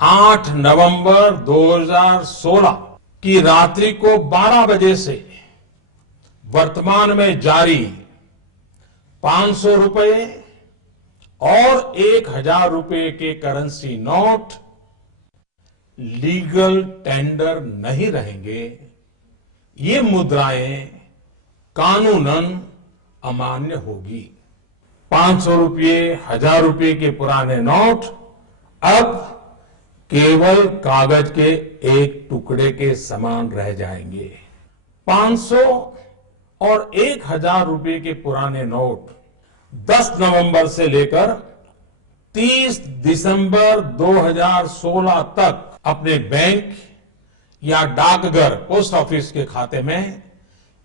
8 नवंबर 2016 की रात्रि को 12 बजे से वर्तमान में जारी 500 रुपए और 1000 रुपए के करेंसी नोट लीगल टेंडर नहीं रहेंगे। ये मुद्राएं कानूनन अमान्य होगी। 500 रुपये, 1000 रुपये के पुराने नोट अब केवल कागज के एक टुकड़े के समान रह जाएंगे। 500 और 1000 रुपये के पुराने नोट 10 नवंबर से लेकर 30 दिसंबर 2016 तक अपने बैंक या डाकघर पोस्ट ऑफिस के खाते में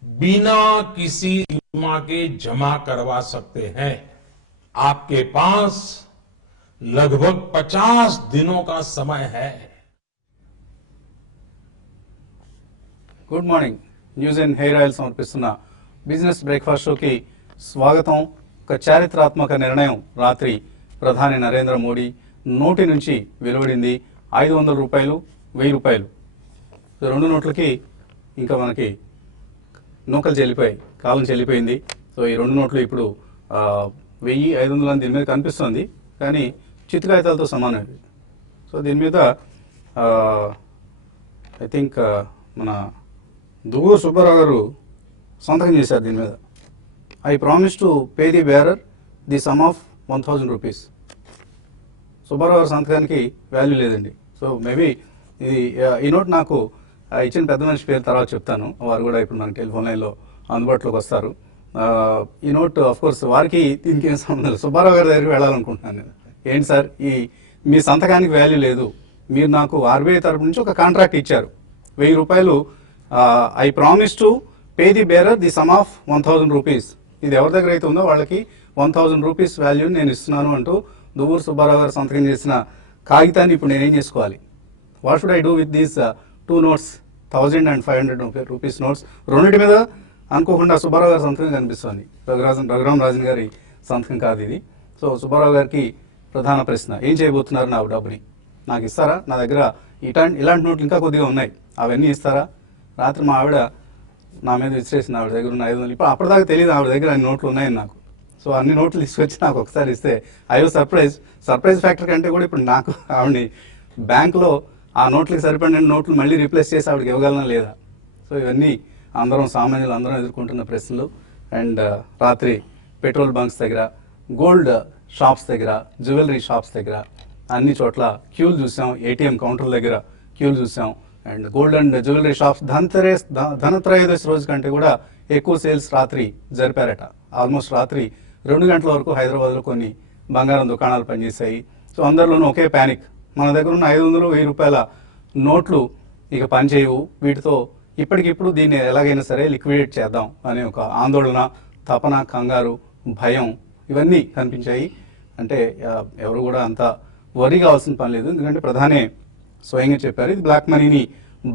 बिना किसी सीमा के जमा करवा सकते हैं। आपके पास लगभग 50 दिनों का समय है। Good morning news and hair oil సమర్పిస్తున్న బిజినెస్ బ్రేక్ఫాస్ట్ షోకి స్వాగతం. ఒక చారిత్రాత్మక నిర్ణయం రాత్రి ప్రధాని నరేంద్ర మోడీ నోటి నుంచి వెలువడింది. 500 రూపాయలు, 1000 రూపాయలు, రెండు నోట్లకి ఇంకా మనకి నూకలు చెల్లిపోయాయి, కాలం చెల్లిపోయింది. సో ఈ రెండు నోట్లు ఇప్పుడు 1000, 500 అని దీని మీద కనిపిస్తుంది, కానీ చిత్తు కాగితాలతో సమానం. సో దీని మీద ఐ థింక్ మన దువ్వూరు సుబ్బారావు గారు సంతకం చేశారు దీని మీద. I promise to pay the bearer the some of 1000 rupees. Subbarao గారి సంతకానికి వాల్యూ లేదండి. సో మేబీ ఈ నోట్ నాకు ఇచ్చిన పెద్ద మనిషి పేరు తర్వాత చెప్తాను. వారు కూడా ఇప్పుడు మనకి టెలిఫోన్ లైన్లో అందుబాటులోకి వస్తారు. ఈ నోట్ ఆఫ్ కోర్స్ వారికి దీనికి ఏం సంబంధం లేదు. సుబ్బారావు గారి దగ్గరికి వెళ్ళాలనుకుంటున్నాను నేను. ఏంటి సార్, మీ సంతకానికి వాల్యూ లేదు, మీరు నాకు ఆర్బీఐ తరపు నుంచి ఒక కాంట్రాక్ట్ ఇచ్చారు 1000 రూపాయలు. I promise to pay the bearer the some of 1000 rupees. ఇది ఎవరి దగ్గర అయితే ఉందో వాళ్ళకి 1000 రూపీస్ వాల్యూ నేను ఇస్తున్నాను అంటూ దువ్వూరు సుబ్బారావు గారు సంతకం చేసిన కాగితాన్ని ఇప్పుడు నేనేం చేసుకోవాలి? What should I do with these 2 notes, 1000 and 500 rupees notes? రెండింటి మీద అనుకోకుండా సుబ్బారావు గారి సంతకం కనిపిస్తుంది. రఘురామ్ రాజన్ గారి సంతకం కాదు ఇది. సో సుబ్బారావు గారికి ప్రధాన ప్రశ్న, ఏం చేయబోతున్నారు నా డబ్బుని? నాకు ఇస్తారా? నా దగ్గర ఇలాంటి నోట్లు ఇంకా కొద్దిగా ఉన్నాయి, అవన్నీ ఇస్తారా? రాత్రి మా ఆవిడ నా మీద విసిరేసింది. ఆవిడ దగ్గర ఉన్న 500, ఇప్పుడు అప్పటిదాకా తెలియదు ఆవిడ దగ్గర అన్ని నోట్లు ఉన్నాయని నాకు. సో అన్ని నోట్లు తీసుకొచ్చి నాకు ఒకసారి ఇస్తే ఐ వాజ్ సర్ప్రైజ్ ఫ్యాక్టర్ కంటే కూడా ఇప్పుడు నాకు ఆవిడని బ్యాంకులో ఆ నోట్లకి సరిపడిన నోట్లు మళ్ళీ రీప్లేస్ చేసి ఆవిడకి ఇవ్వగలనా లేదా? సో ఇవన్నీ అందరం సామాన్యులు అందరం ఎదుర్కొంటున్న ప్రశ్నలు. అండ్ రాత్రి పెట్రోల్ బంక్స్ దగ్గర, గోల్డ్ షాప్స్ దగ్గర, జ్యువెలరీ షాప్స్ దగ్గర అన్ని చోట్ల క్యూలు చూసాం. ఏటీఎం కౌంటర్ల దగ్గర క్యూలు చూసాం. And gold and jewellery shops Dhanatrayodashi రోజు కంటే కూడా ఎక్కువ సేల్స్ రాత్రి జరిపారట. ఆల్మోస్ట్ రాత్రి 2 గంటల వరకు హైదరాబాద్లో కొన్ని బంగారం దుకాణాలు పనిచేశాయి. సో అందరిలోనూ ఒకే ప్యానిక్, మన దగ్గర ఉన్న 500, 1000 రూపాయల నోట్లు ఇక పనిచేయవు, వీటితో ఇప్పటికిప్పుడు దీన్ని ఎలాగైనా సరే లిక్విడేట్ చేద్దాం అనే ఒక ఆందోళన, తపన, కంగారు, భయం ఇవన్నీ కనిపించాయి. అంటే ఎవరు కూడా అంత వరి కావాల్సిన పని లేదు, ఎందుకంటే ప్రధానే స్వయంగా చెప్పారు ఇది బ్లాక్ మనీని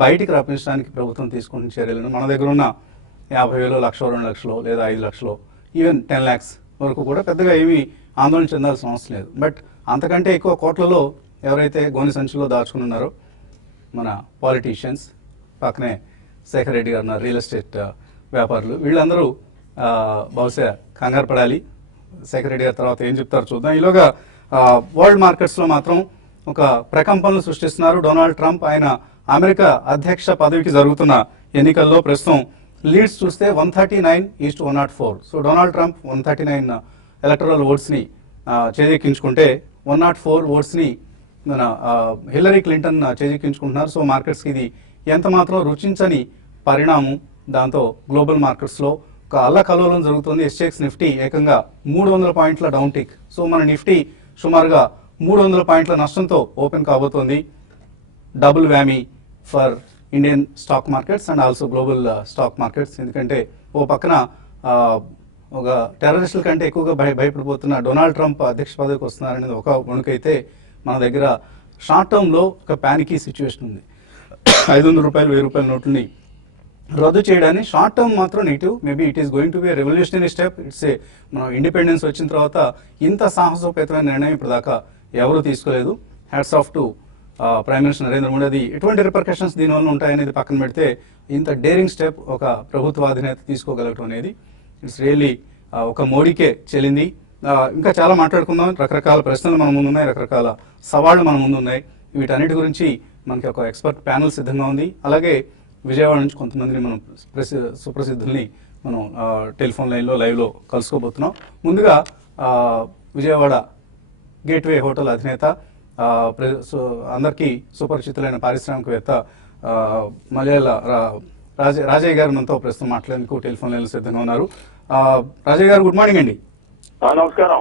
బయటికి రప్పించడానికి ప్రభుత్వం తీసుకుంటున్న చర్యలను. మన దగ్గర ఉన్న 50,000, 1,00,000, 2 లక్షలు లేదా 5 లక్షలు, ఈవెన్ 10 lakhs వరకు కూడా పెద్దగా ఏమీ ఆందోళన చెందాల్సిన అవసరం లేదు. బట్ అంతకంటే ఎక్కువ కోట్లలో ఎవరైతే గోని సంచుల్లో దాచుకుని ఉన్నారో మన పాలిటీషియన్స్, పక్కనే శేఖర్ రెడ్డి గారు ఉన్నారు, రియల్ ఎస్టేట్ వ్యాపారులు, వీళ్ళందరూ బహుశా కంగారు పడాలి. శేఖర్ రెడ్డి గారి తర్వాత ఏం చెప్తారు చూద్దాం. ఈలోగా వరల్డ్ మార్కెట్స్లో మాత్రం ఒక ప్రకంపనలు సృష్టిస్తున్నారు డొనాల్డ్ ట్రంప్. ఆయన అమెరికా అధ్యక్ష పదవికి జరుగుతున్న ఎన్నికల్లో ప్రస్తుతం లీడ్స్ చూస్తే 139-104. సో డొనాల్డ్ ట్రంప్ 139 ఎలక్టరల్ ఓట్స్ని చేజెక్కించుకుంటే 104 ఓట్స్ని మన హిల్లరీ క్లింటన్ చేజెక్కించుకుంటున్నారు. సో మార్కెట్స్కి ఇది ఎంత మాత్రం రుచించని పరిణామం. దాంతో గ్లోబల్ మార్కెట్స్లో ఒక అల్లకల్లోలం జరుగుతుంది. ఎస్జెక్స్ నిఫ్టీ ఏకంగా 300 పాయింట్ల డౌన్ టిక్. సో మన నిఫ్టీ సుమారుగా 300 పాయింట్ల నష్టంతో ఓపెన్ కాబోతోంది. Double whammy for Indian stock markets and also global stock markets. ఎందుకంటే ఓ పక్కన ఒక టెర్రరిస్టుల కంటే ఎక్కువగా భయపడిపోతున్న డొనాల్డ్ ట్రంప్ అధ్యక్ష పదవికి వస్తున్నారనేది ఒక వణుకైతే, మన దగ్గర షార్ట్ టర్మ్లో ఒక ప్యానికీ సిచ్యువేషన్ ఉంది. 500 రూపాయలు, 1000 రూపాయల నోట్లని రద్దు చేయడాన్ని షార్ట్ టర్మ్ మాత్రం negative. Maybe it is going to be revolutionary step. It's a మనం ఇండిపెండెన్స్ వచ్చిన తర్వాత ఇంత సాహసోపేతమైన నిర్ణయం ఇప్పుడు దాకా ఎవరు తీసుకోలేదు. Hats off to prime minister Narendra Modi, అది ఎటువంటి రిపర్కషన్స్ దీనివల్ల ఉంటాయనేది పక్కన పెడితే ఇంత డేరింగ్ స్టెప్ ఒక ప్రభుత్వ అధినేత తీసుకోగలగటం అనేది ఇట్స్ రియల్లీ ఒక మోడీకే చెల్లింది. ఇంకా చాలా మాట్లాడుకుందాం. రకరకాల ప్రశ్నలు మన ముందు ఉన్నాయి, రకరకాల సవాళ్లు మన ముందు ఉన్నాయి. వీటన్నిటి గురించి మనకి ఒక ఎక్స్పర్ట్ ప్యానల్ సిద్ధంగా ఉంది. అలాగే విజయవాడ నుంచి కొంతమందిని మనం సుప్రసిద్ధుల్ని మనం టెలిఫోన్ లైన్లో లైవ్లో కలుసుకోబోతున్నాం. ముందుగా విజయవాడ గేట్వే హోటల్ అధినేత, అందరికీ సుపరిచితులైన పారిశ్రామికవేత్త మలయాళ రాజయ్య గారు మనతో ప్రస్తుతం మాట్లాడేందుకు టెలిఫోన్ లైన్లో సిద్ధంగా ఉన్నారు. రాజయ్య గారు, గుడ్ మార్నింగ్ అండి. నమస్కారం.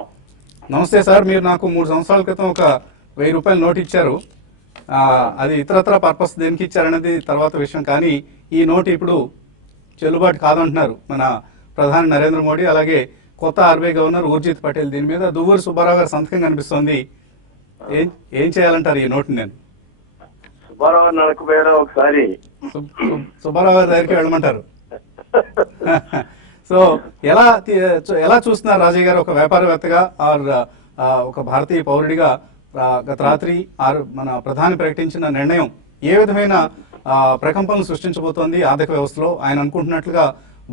నమస్తే సార్. మీరు నాకు 3 సంవత్సరాల క్రితం ఒక 1000 రూపాయల నోట్ ఇచ్చారు. అది ఇతరత్ర పర్పస్ దేనికి ఇచ్చారనేది తర్వాత విషయం. కానీ ఈ నోటు ఇప్పుడు చెల్లుబాటు కాదంటున్నారు మన ప్రధాని నరేంద్ర మోడీ, అలాగే కొత్త ఆర్బీఐ గవర్నర్ ఊర్జిత్ పటేల్. దీని మీద దువ్వూరు సుబ్బారావు గారు సంతకం కనిపిస్తోంది. ఏం చేయాలంటారు ఈ నోటు? నేను సుబ్బారావు నడకపోయారా ఒకసారి? సుబ్బారావు గారి దగ్గరికి వెళ్ళమంటారు. సో ఎలా చూస్తున్నారు రాజయ్య గారు, ఒక వ్యాపారవేత్తగా ఆర్ ఒక భారతీయ పౌరుడిగా గత రాత్రి మన ప్రధాని ప్రకటించిన నిర్ణయం ఏ విధమైన ప్రకంపనలు సృష్టించబోతోంది ఆర్థిక వ్యవస్థలో? ఆయన అనుకుంటున్నట్లుగా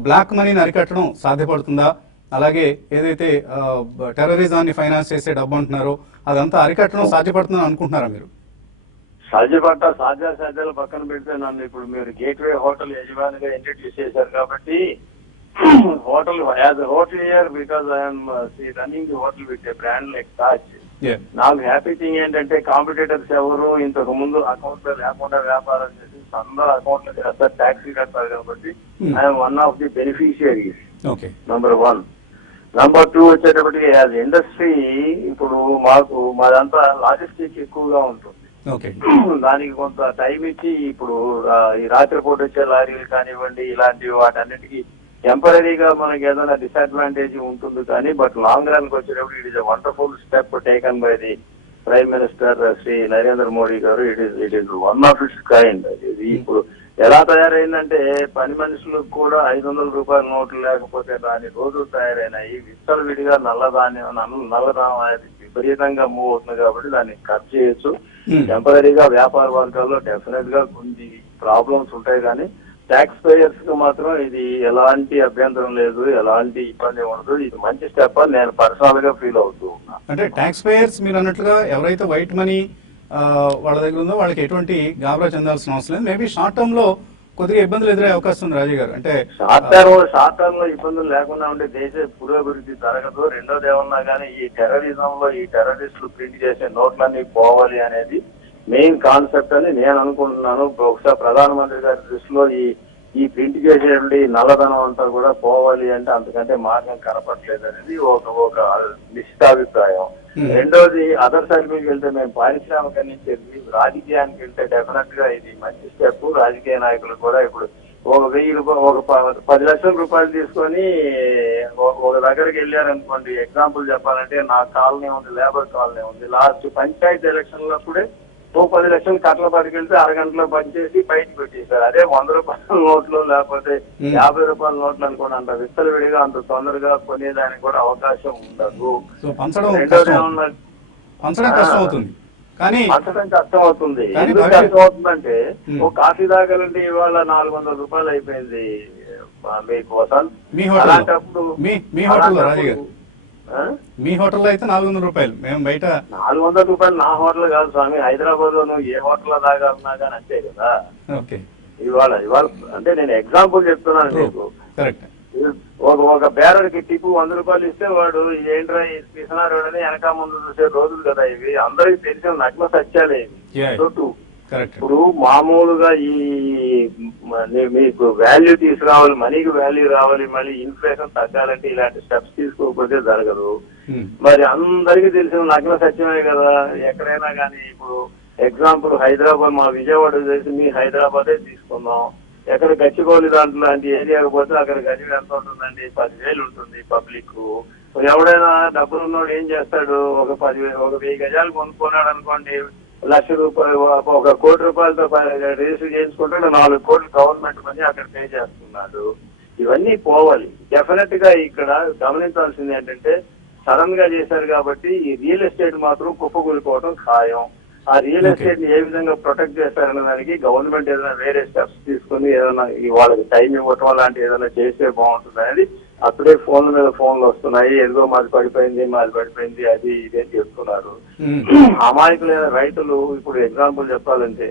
బ్లాక్ మనీని అరికట్టడం సాధ్యపడుతుందా? అలాగే ఏదైతే టెర్రరిజాన్ని ఫైనాన్స్ చేసే డబ్బు అంటున్నారో అదంతా అరికట్టడం సాధ్యపడుతుందని అనుకుంటున్నారా మీరు? సాధ్యాసాధ్యాలు పక్కన పెడితే నన్ను ఇప్పుడు మీరు గేట్వే హోటల్ యజమానిగా ఇంట్రడ్యూస్ చేశారు కాబట్టి hotel as hotel year because I'm running the hotel with a brand like Taj. నాకు హ్యాపీ థింగ్ ఏంటంటే కాంపిటేటర్స్ ఎవరు ఇంతకు ముందు అకౌంట్ లేకుండా వ్యాపారం చేసి అందరూ అకౌంట్లు చేస్తారు, ట్యాక్సీ కడతారు కాబట్టి I'm one of the beneficiaries. Number 1. Number 2 వచ్చేటప్పటికి యాజ్ ఇండస్ట్రీ ఇప్పుడు మాదంతా లాజిస్టిక్ ఎక్కువగా ఉంటుంది. దానికి కొంత టైం ఇచ్చి ఇప్పుడు ఈ రాత్రిపూట వచ్చే లారీలు కానివ్వండి ఇలాంటి వాటన్నిటికీ టెంపరీగా మనకి ఏదైనా డిసడ్వాంటేజ్ ఉంటుంది. కానీ బట్ లాంగ్ రన్ కి వచ్చేటప్పుడు it is a wonderful step taken by the prime minister Shri Narendra Modi గారు. It is one of its kind. ఇది ఇప్పుడు ఎలా తయారైందంటే పని మనుషులకు కూడా 500 రూపాయల నోట్లు లేకపోతే దాని రోజులు తయారైనాయి. విచ్చలవిడిగా నల్లధాన్యం అనేది విపరీతంగా మూవ్ అవుతుంది కాబట్టి దాన్ని కట్ చేయొచ్చు. టెంపరీగా వ్యాపార వర్గాల్లో డెఫినెట్ గా కొన్ని ప్రాబ్లమ్స్ ఉంటాయి. కానీ ట్యాక్స్ పేయర్స్ కు మాత్రం ఇది ఎలాంటి అభ్యంతరం లేదు, ఎలాంటి ఇబ్బంది ఉండదు. ఇది మంచి స్టెప్ అని నేను పర్సనల్ గా ఫీల్ అవుతూ ఉన్నా. అంటే ట్యాక్స్ పేయర్స్ మీరు అన్నట్లుగా ఎవరైతే వైట్ మనీ వాళ్ళ దగ్గర ఉందో వాళ్ళకి ఎటువంటి గాబరా చెందాల్సిన అవసరం లేదు. మేబీ షార్ట్ టర్మ్ లో కొద్దిగా ఇబ్బందులు ఎదురయ్యే అవకాశం ఉంది రాజయ్య గారు. అంటే షార్ట్ టర్మ్ లో ఇబ్బందులు లేకుండా ఉంటే దేశ పురోభివృద్ధి జరగదు. రెండోది ఏమన్నా కానీ ఈ టెర్రరిజం లో ఈ టెర్రరిస్టులు ప్రింట్ చేసే నోట్లన్నీ పోవాలి అనేది మెయిన్ కాన్సెప్ట్ అని నేను అనుకుంటున్నాను. ఒకసారి ప్రధానమంత్రి గారి దృష్టిలో ఈ ప్రింట్ చేసేటువంటి నల్లధనం అంతా కూడా పోవాలి అంటే అంతకంటే మార్గం కనపట్లేదు అనేది ఒక నిశ్చితాభిప్రాయం. రెండోది అదర్ సైడ్ మీకు వెళ్తే మేము పారిశ్రామిక నుంచి రాజకీయానికి వెళ్తే డెఫినెట్ గా ఇది మంచి స్టెప్. రాజకీయ నాయకులు కూడా ఇప్పుడు ఒక 1000 రూపాయలు ఒక 10 లక్షల రూపాయలు తీసుకొని ఒక దగ్గరికి వెళ్ళారనుకోండి, ఎగ్జాంపుల్ చెప్పాలంటే నా కాలనీ ఉంది, లేబర్ కాలనీ ఉంది. లాస్ట్ పంచాయతీ ఎలక్షన్ అప్పుడే 10 లక్షలు కట్టల పట్టుకెళ్తే అరగంటలో పనిచేసి బయటకు పెట్టేశారు. అదే 100 రూపాయల నోట్లు లేకపోతే 50 రూపాయల నోట్లు అనుకోండి, అంత విచ్చలవిడిగా అంత తొందరగా కొనేదానికి కూడా అవకాశం ఉండదు. పంచడం కష్టం అవుతుంది. ఎందుకు కష్టం అవుతుందంటే ఒక కాఫీ తాగాలంటే ఇవాళ 400 రూపాయలు అయిపోయింది మీకోసం. అలాంటప్పుడు మీ హోటల్లో అయితే 400 రూపాయలు, మేము బయట 400 రూపాయలు. నా హోటల్ కాదు స్వామి, హైదరాబాద్ లో నువ్వు ఏ హోటల్ దాకా కానీ అంతే కదా. ఇవాళ అంటే నేను ఎగ్జాంపుల్ చెప్తున్నాను మీకు. ఒక బేరర్కి టిప్పు 100 రూపాయలు ఇస్తే వాడు ఏంట్రా పిసినారు అని వెనక ముందు చూసే రోజులు కదా ఇవి. అందరికి తెలిసిన నగ్న సత్యాలే ఇవి. ఇప్పుడు మామూలుగా మీకు వాల్యూ తీసుకురావాలి, మనీకి వాల్యూ రావాలి, మళ్ళీ ఇన్ఫ్లేషన్ తగ్గాలంటే ఇలాంటి స్టెప్స్ తీసుకోకపోతే జరగదు. మరి అందరికీ తెలిసిన నగ్న సత్యమే కదా ఎక్కడైనా కానీ. ఇప్పుడు ఎగ్జాంపుల్ హైదరాబాద్, మా విజయవాడ చేసి మీ హైదరాబాదే తీసుకుందాం. ఎక్కడ గచ్చిబౌలి దాంట్లో లాంటి ఏరియాకి పోతే అక్కడ గజం ఎంత ఉంటుందండి? 10,000 ఉంటుంది పబ్లిక్. ఎవడైనా డబ్బులు ఉన్నోడు ఏం చేస్తాడు, ఒక 1000 గజాలు కొనుక్కున్నాడు అనుకోండి, 1,00,000 రూపాయలు 1 కోటి రూపాయలతో రిజిస్టర్ చేయించుకుంటే 4 కోట్లు గవర్నమెంట్ మనీ అక్కడ పే చేస్తున్నాడు. ఇవన్నీ పోవాలి. డెఫినెట్ గా ఇక్కడ గమనించాల్సింది ఏంటంటే సడన్ గా చేశారు కాబట్టి ఈ రియల్ ఎస్టేట్ మాత్రం కుప్పకూలిపోవడం ఖాయం. ఆ రియల్ ఎస్టేట్ ని ఏ విధంగా ప్రొటెక్ట్ చేస్తారనే దానికి గవర్నమెంట్ ఏదైనా వేరే స్టెప్స్ తీసుకుని ఏదైనా వాళ్ళకి టైం ఇవ్వటం లాంటి ఏదైనా చేస్తే బాగుంటుంది అనేది అప్పుడే ఫోన్ల మీద ఫోన్లు వస్తున్నాయి. ఏదో మాది పడిపోయింది అది ఇది అని చెప్తున్నారు. అమాయకులైన రైతులు, ఇప్పుడు ఎగ్జాంపుల్ చెప్పాలంటే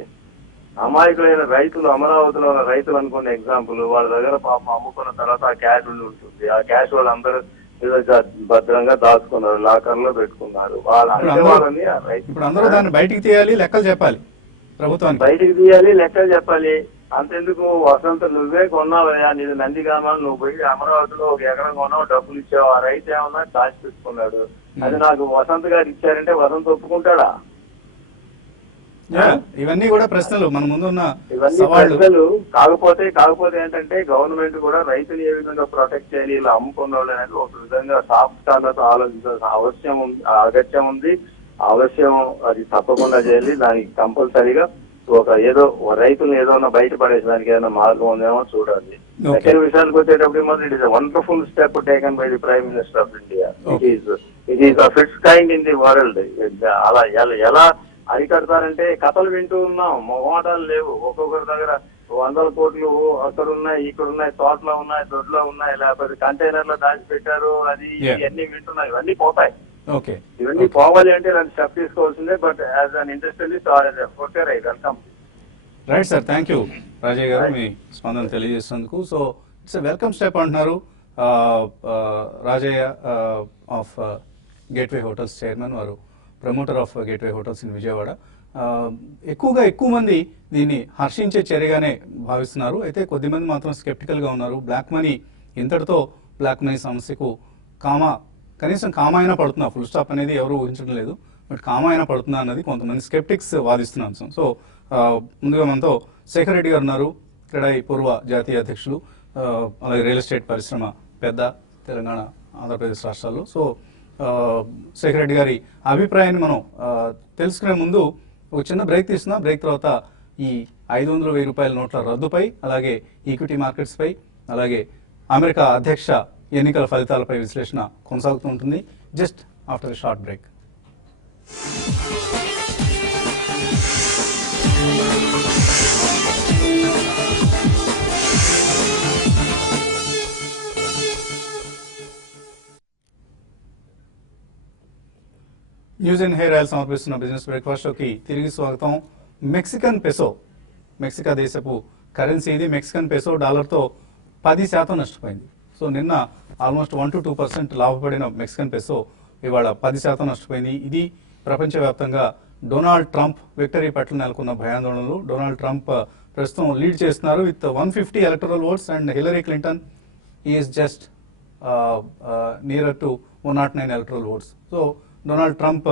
అమాయకులైన రైతులు, అమరావతిలో ఉన్న రైతులు అనుకున్న ఎగ్జాంపుల్, వాళ్ళ దగ్గర పాపం అమ్ముకున్న తర్వాత ఆ క్యాష్ ఉండి ఉంటుంది. ఆ క్యాష్ వాళ్ళందరూ ఏదో భద్రంగా దాచుకున్నారు, లాకర్ లో పెట్టుకున్నారు. వాళ్ళని ఇప్పుడు అందరూ దాన్ని బయటికి తీయాలి, లెక్కలు చెప్పాలి ప్రభుత్వానికి, బయటికి తీయాలి, లెక్కలు చెప్పాలి. అంతెందుకు వసంత నువ్వే కొన్నావయ్యా, నీది నందిగామ, నువ్వు పోయి అమరావతిలో ఒక ఎకరం కొన్నావు, డబ్బులు ఇచ్చావు, ఆ రైతు ఏమన్నా దాచి పెట్టుకున్నాడు, అది నాకు వసంత్ గారు ఇచ్చారంటే వసంత్ ఒప్పుకుంటాడా? ఇవన్నీ కూడా ప్రశ్నలు మన ముందున్న ఇవన్నీ ప్రశ్నలు. కాకపోతే ఏంటంటే గవర్నమెంట్ కూడా రైతుని ఏ విధంగా ప్రొటెక్ట్ చేయాలి, ఇలా అమ్ముకున్న వాళ్ళు అనేది ఒక విధంగా సాఫ్ట్ కార్నర్తో ఆలోచించాల్సిన అగత్యం ఉంది. అవశ్యం అది తప్పకుండా చేయాలి. దానికి కంపల్సరీగా ఏదో రైతులను ఏదో బయటపడేసడానికి ఏదైనా మార్గం ఉందేమో చూడాలి. సెకండ్ విషయానికి వచ్చేటప్పుడు మాత్రం it is wonderful step taken by the prime minister of India. It is a fits kind in the world. అలా ఎలా అరికడతారంటే కథలు వింటూ ఉన్నాం, మొహమాటాలు లేవు. ఒక్కొక్కరి దగ్గర 100 కోట్లు అక్కడ ఉన్నాయి, ఇక్కడ ఉన్నాయి, తోటలో ఉన్నాయి, దొడ్లో ఉన్నాయి, లేకపోతే కంటైనర్ లో దాచిపెట్టారు, అది ఇవన్నీ వింటున్నాయి. ఇవన్నీ పోతాయి. ఇవన్నీ పోవాలి అంటే ఇలాంటి స్టెప్ తీసుకోవాల్సిందే. But as an industrialist I welcome. Right sir, thank you Rajaiah గారు మీ స్పందన తెలియజేసినందుకు. సో ఇట్స్ వెల్కమ్ స్టెప్ అంటున్నారు Rajaiah of Gateway Hotels chairman, వారు promoter of Gateway Hotels in Vijayawada. ఎక్కువ మంది దీన్ని హర్షించే చర్యగానే భావిస్తున్నారు. అయితే కొద్దిమంది మాత్రం స్కెప్టికల్ గా ఉన్నారు. బ్లాక్ మనీ ఇంతటితో బ్లాక్ మనీ సమస్యకు కనీసం కామా అయినా పడుతున్నా, ఫుల్ స్టాప్ అనేది ఎవరు ఊహించడం లేదు, బట్ కామా అయినా పడుతున్నా అన్నది కొంతమంది స్కెప్టిక్స్ వాదిస్తున్న అంశం. సో ముందుగా మనతో శేఖర్ రెడ్డి గారు ఉన్నారు, క్రెడాయి పూర్వ జాతీయ అధ్యక్షులు, అలాగే రియల్ ఎస్టేట్ పరిశ్రమ పెద్ద తెలంగాణ, ఆంధ్రప్రదేశ్ రాష్ట్రాల్లో. సో శేఖర్ రెడ్డి గారి అభిప్రాయాన్ని మనం తెలుసుకునే ముందు ఒక చిన్న బ్రేక్ తీసుకున్నాం. బ్రేక్ తర్వాత ఈ 500,000 రూపాయల నోట్ల రద్దుపై, అలాగే ఈక్విటీ మార్కెట్స్ పై, అలాగే అమెరికా అధ్యక్ష ఎన్నికల ఫలితాలపై విశ్లేషణ కొనసాగుతూ ఉంటుంది. Just after a short break. News and hair oil సమర్పిస్తున్న బిజినెస్ బ్రేక్ఫాస్ట్ షోకి తిరిగి స్వాగతం. మెక్సికన్ పెసో, మెక్సికా దేశపు కరెన్సీ ఇది. మెక్సికన్ పెసో డాలర్తో 10% నష్టపోయింది. సో నిన్న ఆల్మోస్ట్ 1 to 2% లాభపడిన మెక్సికన్ పెసో ఇవాళ 10% నష్టపోయింది. ఇది ప్రపంచవ్యాప్తంగా డొనాల్డ్ ట్రంప్ విక్టరీ పట్ల నెలకొన్న భయాందోళనలు. డొనాల్డ్ ట్రంప్ ప్రస్తుతం లీడ్ చేస్తున్నారు with 150 electoral votes, and Hillary Clinton is just near to 109 electoral votes. So Donald Trump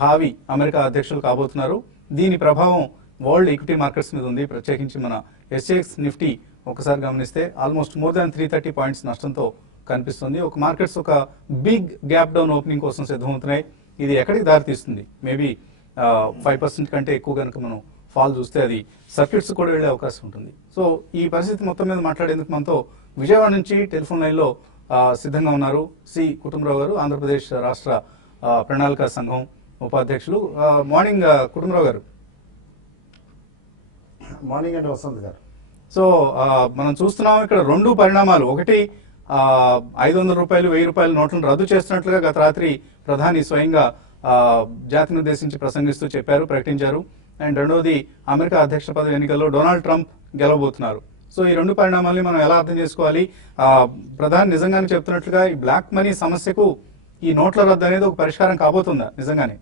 భావి అమెరికా అధ్యక్షులు కాబోతున్నారు. దీని ప్రభావం వరల్డ్ ఈక్విటీ మార్కెట్స్ మీద ఉంది. ప్రత్యేకించి మన SGX నిఫ్టీ ఒకసారి గమనిస్తే ఆల్మోస్ట్ మోర్ దాన్ 330 పాయింట్స్ నష్టంతో కనిపిస్తుంది. ఒక మార్కెట్స్ ఒక బిగ్ గ్యాప్ డౌన్ ఓపెనింగ్ కోసం సిద్ధమవుతున్నాయి. ఇది ఎక్కడికి దారితీస్తుంది? మేబీ 5% కంటే ఎక్కువ కనుక మనం ఫాల్ చూస్తే అది సర్క్యూట్స్ కూడా వెళ్లే అవకాశం ఉంటుంది. సో ఈ పరిస్థితి మొత్తం మీద మాట్లాడేందుకు మనతో విజయవాడ నుంచి టెలిఫోన్ లైన్లో సిద్ధంగా ఉన్నారు సి కుటుంబరావు గారు, ఆంధ్రప్రదేశ్ రాష్ట్ర ప్రణాళిక సంఘం ఉపాధ్యక్షులు. మార్నింగ్ కుటుంబరావు గారు. మార్నింగ్ అండి వసంత్ గారు. సో మనం చూస్తున్నాం ఇక్కడ 2 పరిణామాలు. ఒకటి 500 రూపాయలు 1000 రూపాయల నోట్లను రద్దు చేస్తున్నట్లుగా గత రాత్రి ప్రధాని స్వయంగా జాతిని ఉద్దేశించి ప్రసంగిస్తూ ప్రకటించారు. అండ్ రెండవది అమెరికా అధ్యక్ష పదవి ఎన్నికల్లో డొనాల్డ్ ట్రంప్ గెలవబోతున్నారు. సో ఈ 2 పరిణామాలని మనం ఎలా అర్థం చేసుకోవాలి? ప్రధాని నిజంగానే చెప్తున్నట్లుగా ఈ బ్లాక్ మనీ సమస్యకు ఈ నోట్ల రద్దు అనేది ఒక పరిష్కారం కాబోతుందా నిజంగానే?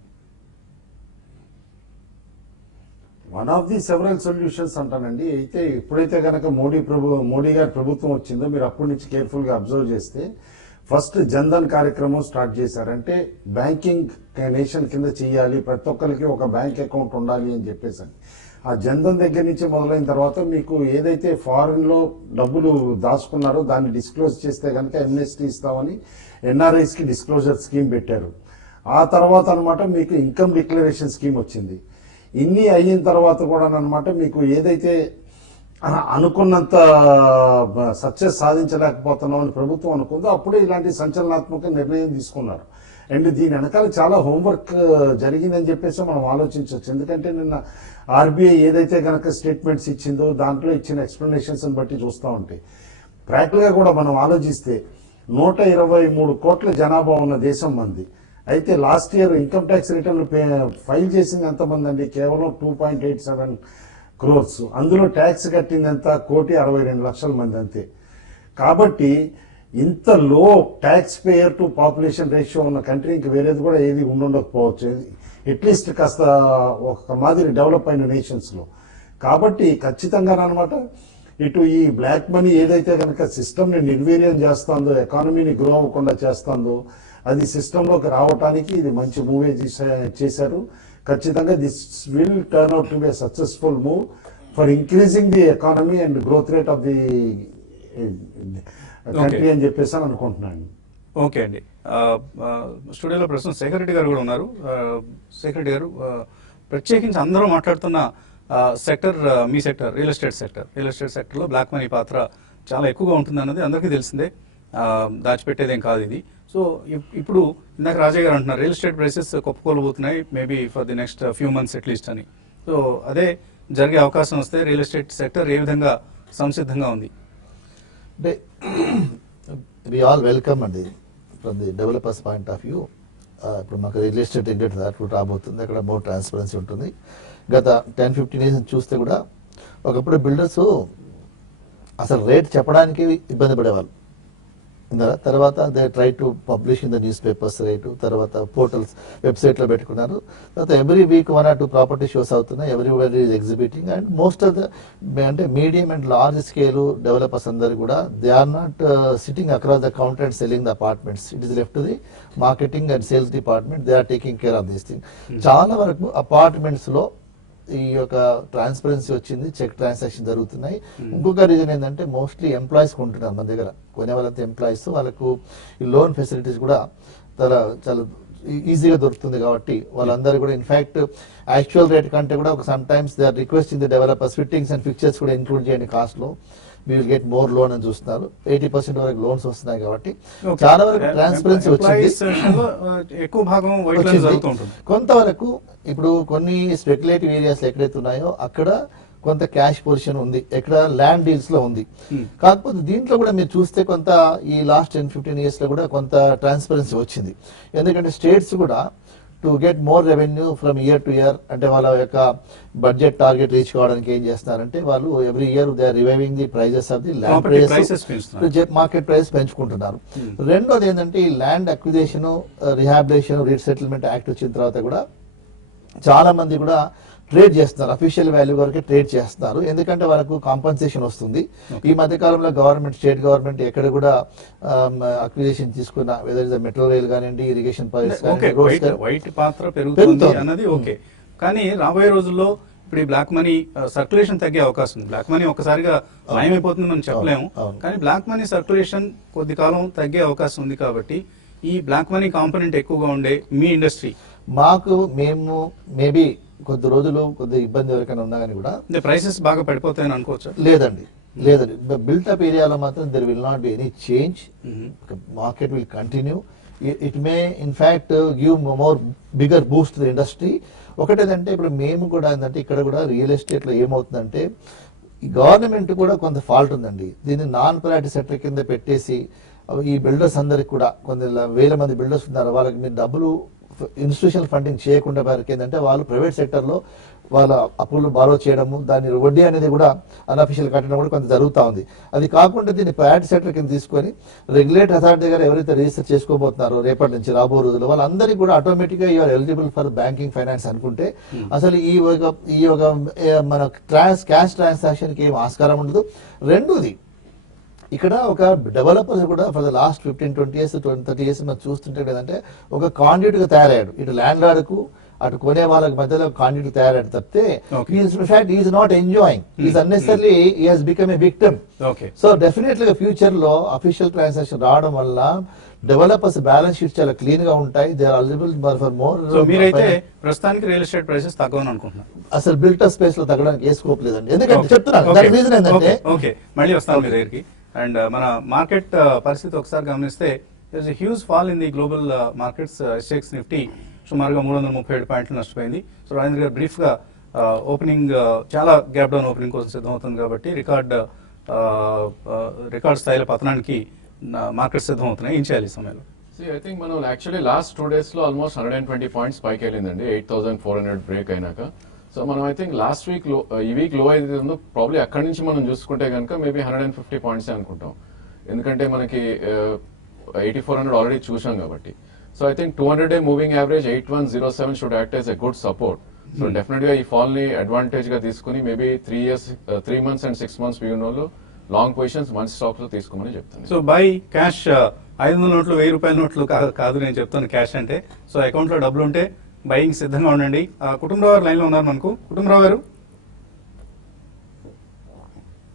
One of the several solutions అంటానండి. అయితే ఎప్పుడైతే కనుక మోడీ గారి ప్రభుత్వం వచ్చిందో మీరు అప్పటి నుంచి కేర్ఫుల్ గా అబ్జర్వ్ చేస్తే ఫస్ట్ జన్ధన్ కార్యక్రమం స్టార్ట్ చేశారంటే బ్యాంకింగ్ నేషన్ కింద చేయాలి, ప్రతి ఒక్కరికి ఒక బ్యాంక్ అకౌంట్ ఉండాలి అని చెప్పేసి. ఆ జన్ధన్ దగ్గర నుంచి మొదలైన తర్వాత మీకు ఏదైతే ఫారిన్ లో డబ్బులు దాచుకున్నారో దాన్ని డిస్క్లోజ్ చేస్తే కనుక ఎమ్నెస్టీ ఇస్తామని ఎన్ఆర్ఐస్ కి డిస్క్లోజర్ స్కీమ్ పెట్టారు. ఆ తర్వాత అనమాట మీకు ఇన్కమ్ డిక్లరేషన్ స్కీమ్ వచ్చింది. ఇన్ని అయిన తర్వాత కూడా అనమాట మీకు ఏదైతే అనుకున్నంత సక్సెస్ సాధించలేకపోతున్నాం అని ప్రభుత్వం అనుకుందో అప్పుడే ఇలాంటి సంచలనాత్మక నిర్ణయం తీసుకున్నారు. అండ్ దీని వెనకాల చాలా హోంవర్క్ జరిగిందని చెప్పేసి మనం ఆలోచించవచ్చు. ఎందుకంటే నిన్న ఆర్బీఐ ఏదైతే కనుక స్టేట్మెంట్స్ ఇచ్చిందో దాంట్లో ఇచ్చిన ఎక్స్ప్లెనేషన్స్ బట్టి చూస్తూ ఉంటే ప్రాక్టికల్గా కూడా మనం ఆలోచిస్తే 123 కోట్ల జనాభా ఉన్న దేశం మంది. అయితే last year income tax return file చేసింది ఎంతమంది అండి? కేవలం 2.87 crores. అందులో ట్యాక్స్ కట్టింది ఎంత? 1,62,00,000 మంది అంతే. కాబట్టి ఇంత లో tax payer to population ratio ఉన్న కంట్రీ ఇంక వేరేది కూడా ఏది ఉండకపోవచ్చు, అట్లీస్ట్ కాస్త ఒక మాదిరి డెవలప్ అయిన నేషన్స్లో. కాబట్టి ఖచ్చితంగా అనమాట ఇటు ఈ బ్లాక్ మనీ ఏదైతే కనుక సిస్టమ్ని నిర్వీర్యం చేస్తుందో, ఎకానమీని గ్రో అవ్వకుండా చేస్తుందో, అది సిస్టంలోకి రావడానికి ఇది మంచి మూవే చేశారు. ఖచ్చితంగా this will turn out to be successful move for increasing the economy and growth rate of the country అని చెప్పేసి అని అనుకుంటున్నాను. ఓకే అండి. స్టూడియోలో ప్రస్తుతం శేఖర్ రెడ్డి గారు కూడా ఉన్నారు. శేఖర్ రెడ్డి గారు, ప్రత్యేకించి అందరూ మాట్లాడుతున్న సెక్టర్ మీ సెక్టర్ రియల్ ఎస్టేట్ సెక్టర్లో బ్లాక్ మనీ పాత్ర చాలా ఎక్కువగా ఉంటుంది అన్నది అందరికీ తెలిసిందే, దాచిపెట్టేదేం కాదు ఇది. సో ఇప్పుడు ఇందాక రాజయ్య గారు అంటున్నారు రియల్ ఎస్టేట్ ప్రైసెస్ కొప్పుకోలుపోతున్నాయి maybe for the next few months at least అని. సో అదే జరిగే అవకాశం వస్తే రియల్ ఎస్టేట్ సెక్టర్ ఏ విధంగా సంసిద్ధంగా ఉంది? అంటే వి ఆల్ వెల్కమ్ అండి from the developers point of view. ఇప్పుడు మాకు రియల్ ఎస్టేట్ రెగ్యులేటర్ దాంట్లో రాబోతుంది, అక్కడ మోర్ ట్రాన్స్పరెన్సీ ఉంటుంది. గత 10-15 years చూస్తే కూడా ఒకప్పుడు బిల్డర్స్ అసలు రేట్ చెప్పడానికి ఇబ్బంది పడేవాళ్ళు. తర్వాత they try to publish in the newspapers rate, తర్వాత పోర్టల్స్ వెబ్సైట్లో పెట్టుకున్నారు. తర్వాత every week 1 or 2 property shows అవుతున్నాయి, everybody is exhibiting. And most of the అంటే medium and large scale developers అందరు కూడా they are not sitting across the counter and selling the apartments. It is left to the marketing and sales department. They are taking care of this thing. చాలా వరకు అపార్ట్మెంట్స్లో ఈ యొక్క transparency వచ్చింది, check transaction జరుగుతున్నాయి. ఇంకొక reason ఏంటంటే mostly employees కొంటున్నారు మన దగ్గర, కొనే వాళ్ళంతా ఎంప్లాయీస్, వాళ్ళకు ఈ లోన్ ఫెసిలిటీస్ కూడా చాలా ఈజీగా దొరుకుతుంది కాబట్టి వాళ్ళందరూ కూడా ఇన్ఫాక్ట్ యాక్చువల్ రేట్ కంటే కూడా ఒక sometimes they are requesting the developers fittings and fixtures కూడా ఇంక్లూడ్ చేయండి కాస్ట్లో, we will get more loan అని చూస్తున్నారు. 80% వరకు లోన్స్ వస్తున్నాయి కాబట్టి చాలా వరకు ట్రాన్స్పరెన్సీ వచ్చింది. ఎక్కువ భాగం కొంతవరకు ఇప్పుడు కొన్ని స్పెక్యులేటివ్ ఏరియాస్ ఎక్కడైతే ఉన్నాయో అక్కడ కొంత క్యాష్ పొజిషన్ ఉంది, ఎక్కడ ల్యాండ్ డీల్స్ లో ఉంది. కాకపోతే దీంట్లో కూడా మీరు చూస్తే కొంత ఈ లాస్ట్ 10-15 years లో కూడా కొంత ట్రాన్స్పరెన్సీ వచ్చింది. ఎందుకంటే స్టేట్స్ కూడా to get more revenue from year to year, అంటే వాళ్ళ యొక్క బడ్జెట్ టార్గెట్ రీచ్ కావడానికి ఏం చేస్తున్నారంటే వాళ్ళు every year they are reviving the prices of the land prices, market price పెంచుకుంటున్నారు. రెండోది ఏంటంటే ఈ land acquisition, rehabilitation, resettlement act వచ్చిన తర్వాత కూడా చాలా మంది కూడా ట్రేడ్ చేస్తున్నారు, అఫీషియల్ వాల్యూ వరకే ట్రేడ్ చేస్తున్నారు, ఎందుకంటే వాళ్ళకు కాంపన్సేషన్ వస్తుంది. ఈ మధ్య కాలంలో గవర్నమెంట్, స్టేట్ గవర్నమెంట్ ఎక్కడ కూడా అక్విజిషన్ తీసుకున్న వెదర్ ఇస్ మెట్రో రైల్ కానివ్వండి, ఇరిగేషన్ ప్రాజెక్ట్స్ వైట్ పాత్ర పెరుగుతుంది అన్నది ఓకే. కానీ రాబోయే రోజుల్లో ఇప్పుడు ఈ బ్లాక్ మనీ సర్క్యులేషన్ తగ్గే అవకాశం ఉంది. బ్లాక్ మనీ ఒకసారిగా మాయమైపోతుంది మనం చెప్పలేము, కానీ బ్లాక్ మనీ సర్క్యులేషన్ కొద్ది కాలం తగ్గే అవకాశం ఉంది. కాబట్టి ఈ బ్లాక్ మనీ కాంపోనెంట్ ఎక్కువగా ఉండే మీ ఇండస్ట్రీ మేము మేబీ కొద్ది రోజులు కొద్ది ఇబ్బంది ఎవరికైనా ఉన్నా కానీ కూడా ప్రైసెస్ బాగా పడిపోతాయని అనుకోవచ్చు. లేదండి. బిల్టప్ ఏరియాలో మాత్రం there will not be any change. Market will continue. It may in fact give more bigger boost the industry. ఒకటేదంటే ఇప్పుడు మేము కూడా ఏంటంటే ఇక్కడ కూడా రియల్ ఎస్టేట్ లో ఏమవుతుందంటే ఈ గవర్నమెంట్ కూడా కొంత ఫాల్ట్ ఉందండి. దీన్ని నాన్ ప్రయారిటీ సెక్టర్ కింద పెట్టేసి ఈ బిల్డర్స్ అందరికి కూడా కొన్ని వేల మంది బిల్డర్స్ ఉన్నారు, వాళ్ళకి మీరు డబ్బులు ఇన్స్టిట్యూషనల్ ఫండింగ్ చేయకుండా వారికి ఏంటంటే వాళ్ళు ప్రైవేట్ సెక్టర్లో వాళ్ళ అప్పులు బారో చేయడము, దాని వడ్డీ అనేది కూడా అన్అఫీషియల్ కట్టడం కూడా కొంత జరుగుతూ ఉంది. అది కాకుండా దీన్ని ప్రైవేట్ సెక్టర్ కింద తీసుకొని రెగ్యులేటరీ అథారిటీ దగ్గర ఎవరైతే రిజిస్టర్ చేసుకోబోతున్నారో రేపటి నుంచి రాబో రోజుల్లో వాళ్ళందరికీ కూడా ఆటోమేటిక్గా you are eligible for banking finance అనుకుంటే అసలు ఈ ఒక మన క్యాష్ ట్రాన్సాక్షన్కి ఏం ఆస్కారం ఉండదు. రెండోది ఇక్కడ ఒక డెవలపర్స్ కూడా for the last 15-20 years 30 years మనం చూస్తుంటే ఏంటంటే ఒక కాండ్యూట్ గా తయారయ్యాడు. ఇటు ల్యాండ్ లార్డ్కు అటు కొనే వాళ్ళకి మధ్యలో కాండ్యూట్ తయారయ్యాడు తప్పితే is not enjoying, is unnecessary he has become a victim. So definitely future లో అఫీషియల్ ట్రాన్సాక్షన్ రావడం వల్ల డెవలపర్స్ బ్యాలెన్స్ షీట్స్ చాలా క్లీన్ గా ఉంటాయి. They are eligible for more. మీరైతే ప్రస్తుతానికి రియల్ ఎస్టేట్ ప్రైసెస్ తగ్గవని అనుకుంటున్నారు? అసలు బిల్టర్ స్పేస్ లో తగ్గడానికి ఏ స్కోప్ లేదండి. ఎందుకంటే చెప్తున్నాను దాని రీజన్ ఏంటంటే మళ్ళీ వస్తాను మీ దగ్గరికి. అండ్ మన మార్కెట్ పరిస్థితి ఒకసారి గమనిస్తే there's a huge fall in the global markets. SX Nifty సుమారుగా 337 పాయింట్లు నష్టపోయింది. సో రాజేంద్ర గారు బ్రీఫ్గా ఓపెనింగ్ చాలా గ్యాప్ డౌన్ ఓపెనింగ్ కోసం సిద్ధమవుతుంది కాబట్టి రికార్డ్ స్థాయిలో పతనానికి మార్కెట్ సిద్ధమవుతున్నాయి. ఏం చేయాలి ఈ సమయంలో? See, I think మనం యాక్చువల్లీ లాస్ట్ 2 days లో ఆల్మోస్ట్ 120 పాయింట్స్ పైకి వెళ్ళిందండి 8,400 బ్రేక్ అయినాక. సో మనం ఐ థింక్ లాస్ట్ వీక్ లో ఈ వీక్ లో అయితే ఉందో ప్రాబ్లీ అక్కడి నుంచి మనం చూసుకుంటే కనుక మేబీ 150 పాయింట్స్ అనుకుంటాం, ఎందుకంటే మనకి 8400 ఆల్రెడీ చూసాం కాబట్టి. So I think 200-day moving average 8107 should act as a good support. So definite గా ఈ ఫాల్ ని అడ్వాంటేజ్ గా తీసుకుని maybe 3 months and 6 months view లో లాంగ్ పొజిషన్స్ మంచి స్టాక్స్ లో తీసుకోమని చెప్తాను. సో బై క్యాష్ 500 నోట్లు 1000 రూపాయల నోట్లు కాదు నేను చెప్తాను క్యాష్ అంటే. సో అకౌంట్ లో డబ్బులు ఉంటే బయింగ్ సిద్ధంగా ఉండండి. కుటుంబరావు గారు లైన్ లో ఉన్నారు మనకు. కుటుంబరావు గారు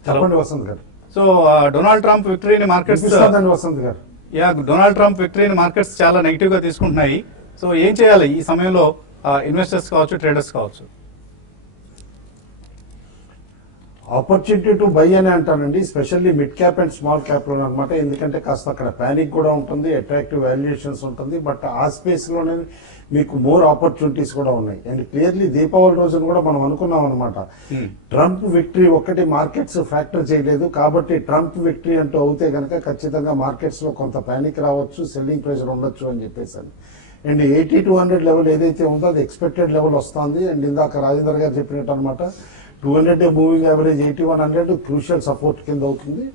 చెప్పండి వసంత్ గారు. సో డొనాల్డ్ ట్రంప్ విక్టరీని మార్కెట్స్ వసంత్ గారు డొనాల్డ్ ట్రంప్ విక్టరీని మార్కెట్స్ చాలా నెగిటివ్ గా తీసుకుంటున్నాయి. సో ఏం చేయాలి ఈ సమయంలో ఇన్వెస్టర్స్ కావచ్చు, ట్రేడర్స్ కావచ్చు? ఆపర్చునిటీ టు బై అని అంటానండి, specially mid cap and small cap లో అనమాట. ఎందుకంటే కాస్త అక్కడ ప్యానిక్ కూడా ఉంటుంది, అట్రాక్టివ్ వాల్యుయేషన్స్ ఉంటుంది, బట్ ఆ స్పేస్ లోనే మీకు మోర్ ఆపర్చునిటీస్ కూడా ఉన్నాయి. అండ్ క్లియర్లీ దీపావళి రోజున కూడా మనం అనుకున్నాం అనమాట, ట్రంప్ విక్టరీ ఒక్కటి మార్కెట్స్ ఫ్యాక్టర్ చేయలేదు కాబట్టి ట్రంప్ విక్టరీ అంటూ అవుతే కనుక ఖచ్చితంగా మార్కెట్స్ లో కొంత ప్యానిక్ రావచ్చు, సెల్లింగ్ ప్రెషర్ ఉండొచ్చు అని చెప్పేసి. అండ్ 80-200 లెవెల్ ఏదైతే ఉందో అది ఎక్స్పెక్టెడ్ లెవెల్ వస్తుంది. అండ్ ఇందాక రాజేందర్ గారు చెప్పినట్టు అనమాట 200-day moving average 8100 crucial support కింద అవుతుంది.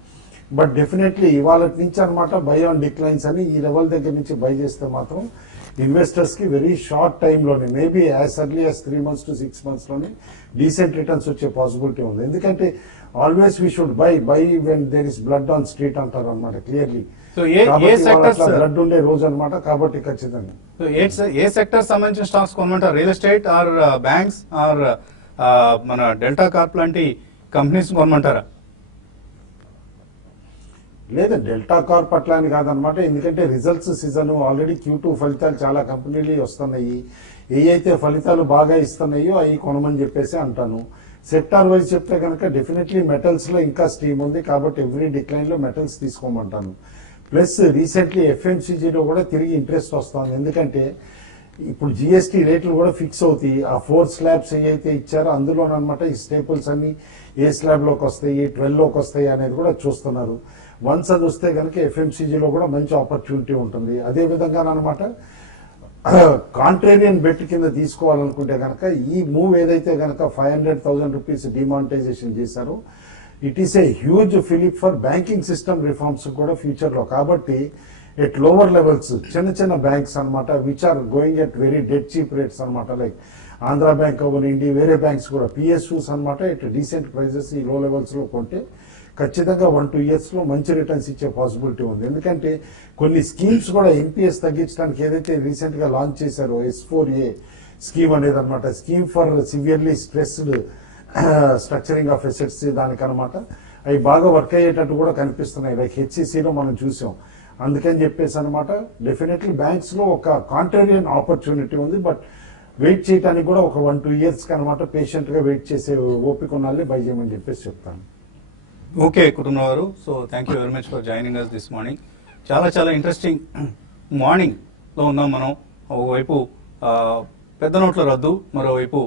బట్ డెఫినెట్లీ ఇవాళ నుంచి అనమాట బై ఆన్ డిక్లైన్స్ అని ఈ లెవెల్ దగ్గర నుంచి బై చేస్తే మాత్రం ఇన్వెస్టర్స్ కి వెరీ షార్ట్ టైంలోనే maybe as early as 3 months to 6 months లోనే డీసెంట్ రిటర్న్స్ వచ్చే పాసిబిలిటీ ఉంది. ఎందుకంటే always we should buy when there is blood on street అంటారు అనమాట క్లియర్లీ. సో బ్లడ్ ఉండే రోజు అనమాట కాబట్టి ఖచ్చితంగా. సో ఏ సెక్టర్ సంబంధించిన స్టాక్స్ కొనమంటారు? Real estate or banks or మన డెల్టా కార్ప్ లాంటి కంపెనీస్ కొనమంటారా? లేదా డెల్టా కార్ప్ అట్లా అని కాదనమాట, ఎందుకంటే రిజల్ట్స్ సీజన్ ఆల్రెడీ Q2 ఫలితాలు చాలా కంపెనీలు వస్తున్నాయి. ఏ అయితే ఫలితాలు బాగా ఇస్తున్నాయో అవి కొనమని చెప్పేసి అంటాను. సెక్టార్ వైజ్ చెప్తే కనుక డెఫినెట్లీ మెటల్స్ లో ఇంకా స్టీమ్ ఉంది కాబట్టి ఎవ్రీ డిక్లైన్ లో మెటల్స్ తీసుకోమంటాను. ప్లస్ రీసెంట్లీ FMCGలో కూడా తిరిగి ఇంట్రెస్ట్ వస్తుంది, ఎందుకంటే ఇప్పుడు GST రేట్లు కూడా ఫిక్స్ అవుతాయి. ఆ 4 స్లాబ్స్ ఏవైతే ఇచ్చారో అందులోనమాట ఈ స్టేపుల్స్ అన్ని ఏ స్లాబ్ లోకి వస్తాయి, 12 లోకి వస్తాయి అనేది కూడా చూస్తున్నారు. వన్స్ అది వస్తే కనుక FMCGలో కూడా మంచి ఆపర్చునిటీ ఉంటుంది. అదే విధంగా అనమాట కాంట్రేరియన్ బెట్ కింద తీసుకోవాలనుకుంటే కనుక ఈ మూవ్ ఏదైతే కనుక 500,000 రూపీస్ డిమానిటైజేషన్ చేశారో it is a huge fillip for banking system reforms కూడా ఫ్యూచర్ లో. కాబట్టి ఎట్ లోవర్ లెవెల్స్ చిన్న బ్యాంక్స్ అనమాట which are going at very dead cheap rates అనమాట, లైక్ ఆంధ్ర బ్యాంక్ అవనండి, వేరే బ్యాంక్స్ కూడా PSUs అనమాట ఎట్ డీసెంట్ ప్రైజెస్ ఈ లో లెవెల్స్ లో కొంటే ఖచ్చితంగా 1-2 years లో మంచి రిటర్న్స్ ఇచ్చే పాసిబిలిటీ ఉంది. ఎందుకంటే కొన్ని స్కీమ్స్ కూడా NPS తగ్గించడానికి ఏదైతే రీసెంట్ గా లాంచ్ చేశారో S4A స్కీమ్ అనేది అనమాట, scheme for severely stressed structuring of assets, దానికనమాట అవి బాగా వర్క్ అయ్యేటట్టు కూడా కనిపిస్తున్నాయి. లైక్ HCCలో మనం చూసాం. అందుకని చెప్పేసి అనమాట డెఫినెట్లీ బ్యాంక్స్ లో ఒక కాంట్రేరియన్ ఆపర్చునిటీ ఉంది. బట్ వెయిట్ చేయడానికి కూడా ఒక 1-2 years అనమాట పేషెంట్ గా వెయిట్ చేసే ఓపిక ఉన్నాళ్ళని బై చేయమని చెప్పేసి చెప్తాను. ఓకే కుటుంబ గారు, so thank you very much for joining us this morning. చాలా ఇంట్రెస్టింగ్ మార్నింగ్ లో ఉన్నాం మనం. ఒకవైపు పెద్ద నోట్ల రద్దు, మరోవైపు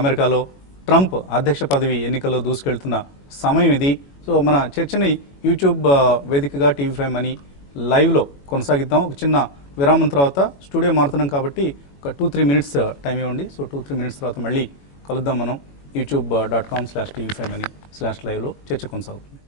అమెరికాలో ట్రంప్ అధ్యక్ష పదవి ఎన్నికల్లో దూసుకెళ్తున్న సమయం ఇది. సో మన చర్చని యూట్యూబ్ వేదికగా TV5 అని లైవ్ లో కొనసాగిద్దాం. ఒక చిన్న విరామం తర్వాత స్టూడియో మారుతున్నాం కాబట్టి ఒక 2-3 minutes టైం ఇవ్వండి. సో 2-3 minutes తర్వాత మళ్ళీ కలుద్దాం మనం. youtube.com/TV5 అని /live లో చర్చ కొనసాగుతుంది.